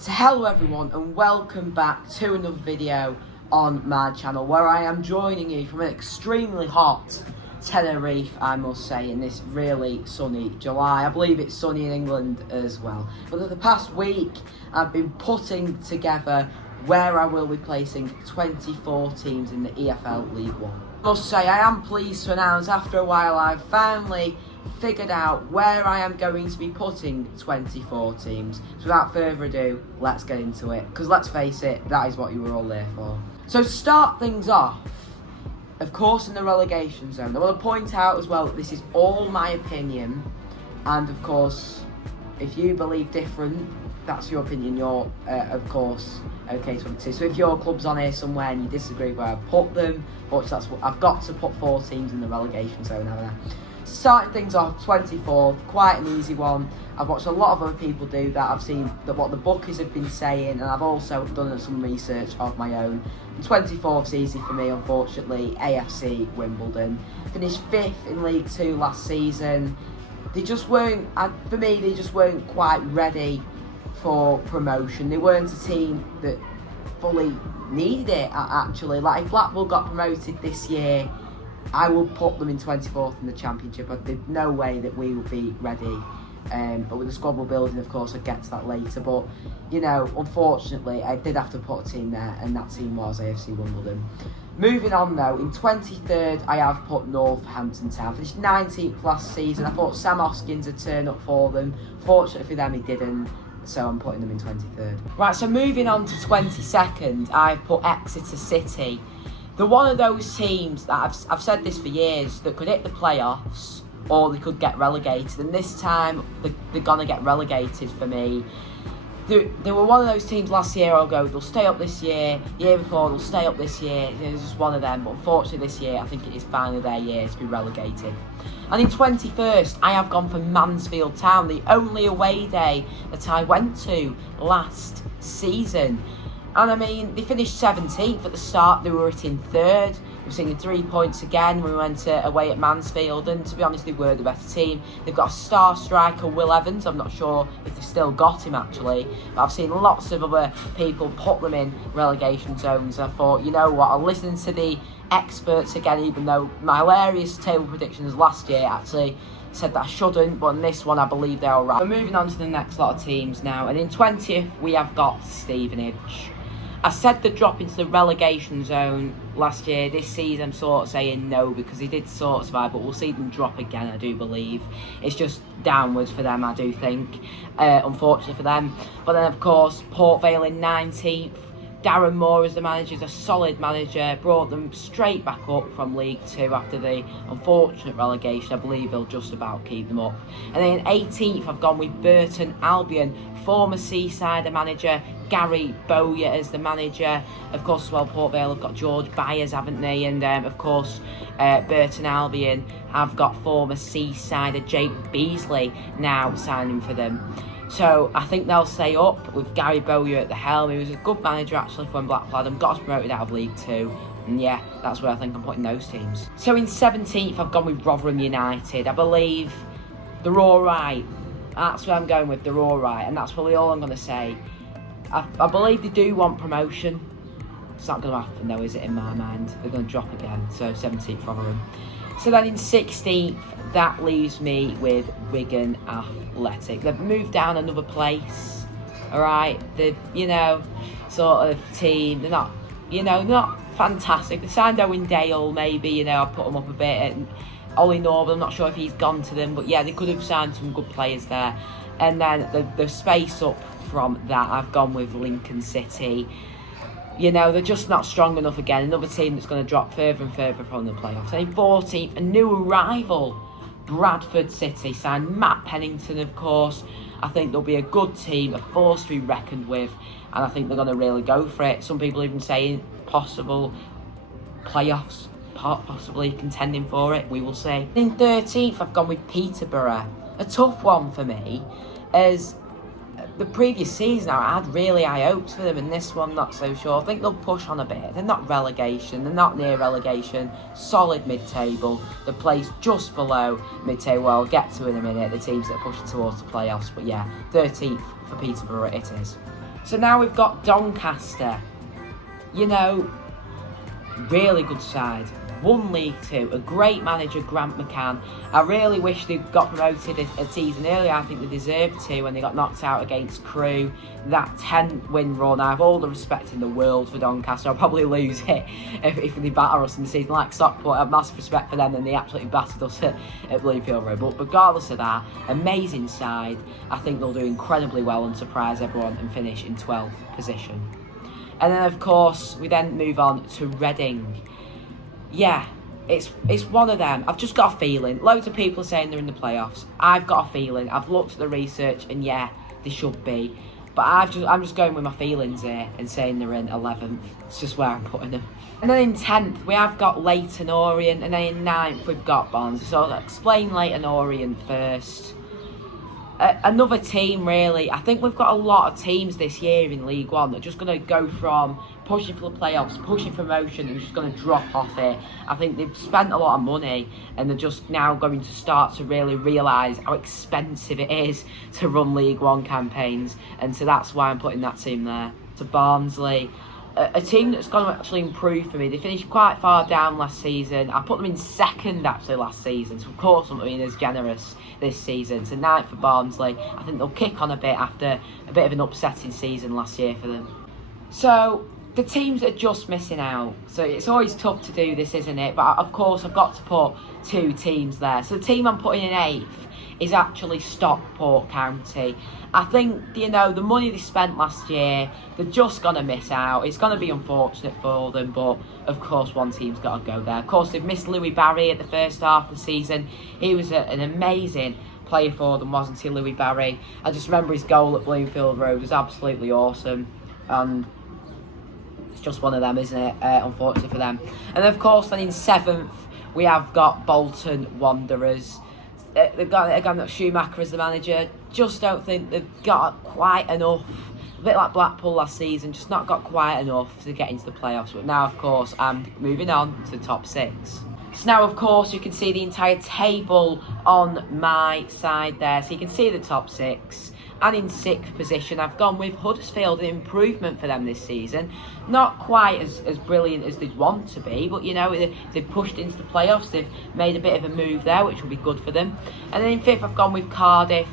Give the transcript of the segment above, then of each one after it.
So hello everyone and welcome back to another video on my channel where I am joining you from an extremely hot Tenerife, I must say, in this really sunny July. I believe it's sunny in England as well. But for the past week I've been putting together where I will be placing 24 teams in the EFL League One. I must say I am pleased to announce after a while I've finally figured out where I am going to be putting 24 teams. So without further ado, let's get into it, because let's face it, that is what you were all there for. So to start things off, of course in the relegation zone, I want to point out as well that this is all my opinion, and of course if you believe different, that's your opinion, you're of course okay to it. So if your club's on here somewhere and you disagree where I put them, but that's what I've got to put 4 teams in the relegation zone, haven't I? Starting things off, 24th, quite an easy one. I've watched a lot of other people do that. I've seen what the bookies have been saying, and I've also done some research of my own. And 24th's easy for me, unfortunately. AFC Wimbledon finished 5th in League 2 last season. They just weren't, for me, they just weren't quite ready for promotion. They weren't a team that fully needed it, actually. Like, if Blackpool got promoted this year, I will put them in 24th in the Championship. There's no way that we will be ready. But with the squad we're building, of course, I'll get to that later. But, you know, unfortunately, I did have to put a team there, and that team was AFC Wimbledon. Moving on, though, in 23rd, I have put Northampton Town. Finished 19th last season. I thought Sam Hoskins would turn up for them. Fortunately for them, he didn't. So I'm putting them in 23rd. Right, so moving on to 22nd, I've put Exeter City. They're one of those teams that I've said this for years, that could hit the playoffs or they could get relegated, and this time they're gonna get relegated for me. They were one of those teams last year. I'll go, they'll stay up this year before they'll stay up this year. It's just one of them, but unfortunately this year I think it is finally their year to be relegated. And in 21st, I have gone for Mansfield Town, the only away day that I went to last season. And I mean, they finished 17th at the start. They were in 3rd. We were seeing 3 points again when we went away at Mansfield. And to be honest, they were the better team. They've got a star striker, Will Evans. I'm not sure if they've still got him, actually. But I've seen lots of other people put them in relegation zones. And I thought, you know what, I'll listen to the experts again, even though my hilarious table predictions last year actually said that I shouldn't, but in this one I believe they're alright. We're moving on to the next lot of teams now, and in 20th we have got Stevenage. I said they'd drop into the relegation zone last year. This season I'm sort of saying no, because they did sort of survive, but we'll see them drop again, I do believe. It's just downwards for them, I do think, unfortunately for them. But then of course Port Vale in 19th. Darren Moore as the manager is a solid manager, brought them straight back up from League 2 after the unfortunate relegation. I believe he'll just about keep them up. And then in 18th I've gone with Burton Albion, former Seaside manager Gary Bowyer as the manager. Of course as well, Port Vale have got George Byers, haven't they? And of course Burton Albion have got former Seasider Jake Beasley now signing for them. So I think they'll stay up with Gary Bowyer at the helm. He was a good manager actually from Blackpool and got us promoted out of League 2. And yeah, that's where I think I'm putting those teams. So in 17th I've gone with Rotherham United. I believe they're alright. That's where I'm going with, they're alright. And that's probably all I'm going to say. I believe they do want promotion. It's not going to happen though, is it, in my mind? They're going to drop again. So 17th Rotherham. So then in 16th, that leaves me with Wigan Athletic. They've moved down another place, alright? They're, you know, sort of team. They're not, you know, not fantastic. They signed Owen Dale, maybe, you know, I'll put them up a bit. And Ollie Norman, I'm not sure if he's gone to them, but yeah, they could have signed some good players there. And then the space up from that, I've gone with Lincoln City. You know, they're just not strong enough again. Another team that's going to drop further and further from the playoffs. And in 14th, a new arrival, Bradford City, signed Matt Pennington, of course. I think they'll be a good team, a force to be reckoned with, and I think they're going to really go for it. Some people even saying possible playoffs, possibly contending for it. We will see. In 13th, I've gone with Peterborough. A tough one for me, as the previous season I had really high hopes for them, and this one not so sure. I think they'll push on a bit. They're not relegation, they're not near relegation. Solid mid-table. The place just below mid-table. Well, I'll get to in a minute the teams that are pushing towards the playoffs. But yeah, 13th for Peterborough it is. So now we've got Doncaster. You know, really good side. Won League Two, a great manager, Grant McCann. I really wish they got promoted a season earlier. I think they deserved to when they got knocked out against Crewe. That 10-win run, I have all the respect in the world for Doncaster. I'll probably lose it if they batter us in the season like Stockport. I have massive respect for them, and they absolutely battered us at Bloomfield Road. But regardless of that, amazing side. I think they'll do incredibly well and surprise everyone and finish in 12th position. And then, of course, we then move on to Reading. Yeah, it's one of them. I've just got a feeling. Loads of people are saying they're in the playoffs. I've got a feeling. I've looked at the research, and yeah, they should be. But I'm just going with my feelings here and saying they're in 11th. It's just where I'm putting them. And then in 10th, we have got Leyton Orient, and then in 9th, we've got Barnsley. So I'll explain Leyton Orient first. Another team, really. I think we've got a lot of teams this year in League One that are just going to go from pushing for the playoffs, pushing for promotion, and just going to drop off it. I think they've spent a lot of money, and they're just now going to start to really realise how expensive it is to run League One campaigns, and so that's why I'm putting that team there. To Barnsley, a team that's going to actually improve for me. They finished quite far down last season. I put them in 2nd actually last season, so of course I'm not being as generous this season. So 9th for Barnsley. I think they'll kick on a bit after a bit of an upsetting season last year for them. So the teams are just missing out. So it's always tough to do this, isn't it? But of course I've got to put 2 teams there. So the team I'm putting in 8th is actually Stockport County. I think, you know, the money they spent last year, they're just going to miss out. It's going to be unfortunate for them, but of course one team's got to go there. Of course, they've missed Louis Barry at the first half of the season. He was an amazing player for them, wasn't he, Louis Barry? I just remember his goal at Bloomfield Road was absolutely awesome. And it's just one of them, isn't it? Unfortunately for them. And of course, then in 7th, we have got Bolton Wanderers. They've got, again, Schumacher as the manager. Just don't think they've got quite enough. A bit like Blackpool last season, just not got quite enough to get into the playoffs. But now, of course, I'm moving on to the top 6. So now, of course, you can see the entire table on my side there. So you can see the top 6. And in 6th position, I've gone with Huddersfield, an improvement for them this season. Not quite as brilliant as they'd want to be, but, you know, they've pushed into the playoffs. They've made a bit of a move there, which will be good for them. And then in 5th, I've gone with Cardiff.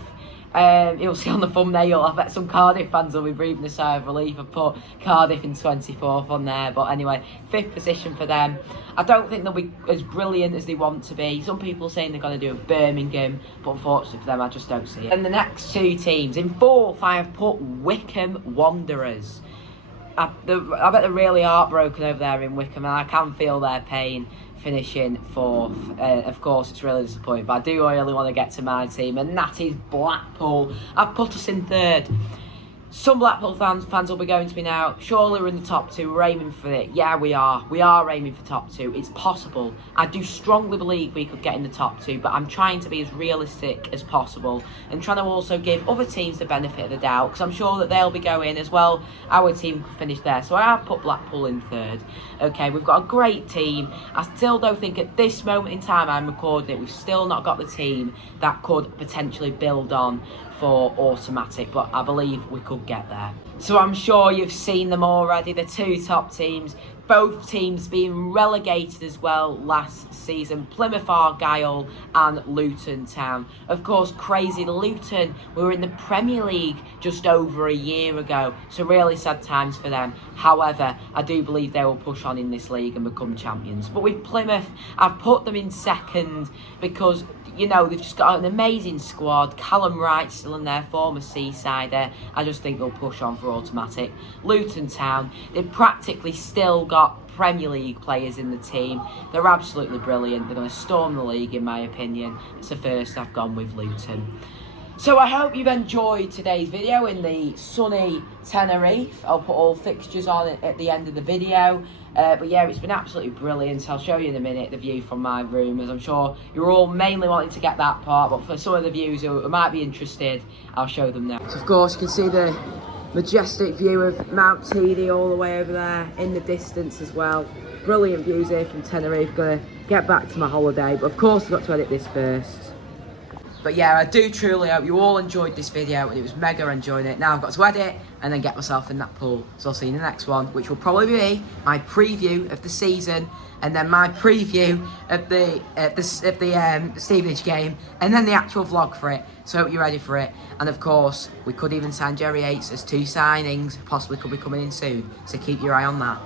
You'll see on the thumbnail, I bet some Cardiff fans will be breathing a sigh of relief. I've put Cardiff in 24th on there. But anyway, 5th position for them. I don't think they'll be as brilliant as they want to be. Some people are saying they're going to do a Birmingham, but unfortunately for them, I just don't see it. And the next 2 teams. In 4th, I have put Wycombe Wanderers. I bet they're really heartbroken over there in Wycombe, and I can feel their pain finishing 4th. Of course, it's really disappointing, but I do really want to get to my team, and that is Blackpool. I've put us in 3rd. Some Blackpool fans will be going to me now, surely we're in the top 2, we're aiming for it. Yeah, we are aiming for top 2. It's possible. I do strongly believe we could get in the top 2, but I'm trying to be as realistic as possible and trying to also give other teams the benefit of the doubt, because I'm sure that they'll be going as well. Our team could finish there, so I have put Blackpool in 3rd. Okay, we've got a great team. I still don't think at this moment in time I'm recording it, we've still not got the team that could potentially build on for automatic, but I believe we could get there. So I'm sure you've seen them already, the 2 top teams, both teams being relegated as well last season, Plymouth Argyle and Luton Town. Of course, crazy Luton were in the Premier League just over a year ago, so really sad times for them. However, I do believe they will push on in this league and become champions. But with Plymouth, I've put them in 2nd because, you know, they've just got an amazing squad. Callum Wright still in there, former Seasider. I just think they'll push on for automatic. Luton Town, they've practically still got Premier League players in the team. They're absolutely brilliant. They're going to storm the league, in my opinion. It's the first I've gone with Luton. So I hope you've enjoyed today's video in the sunny Tenerife. I'll put all fixtures on it at the end of the video. But yeah, it's been absolutely brilliant. I'll show you in a minute the view from my room, as I'm sure you're all mainly wanting to get that part. But for some of the viewers who might be interested, I'll show them now. So of course you can see the majestic view of Mount Teedy all the way over there in the distance as well. Brilliant views here from Tenerife. Gonna get back to my holiday, but of course I've got to edit this first. But yeah, I do truly hope you all enjoyed this video, and it was mega enjoying it. Now I've got to edit and then get myself in that pool. So I'll see you in the next one, which will probably be my preview of the season, and then my preview of the Stevenage game, and then the actual vlog for it. So I hope you're ready for it. And of course, we could even sign Jerry Yates as 2 signings. Possibly could be coming in soon. So keep your eye on that.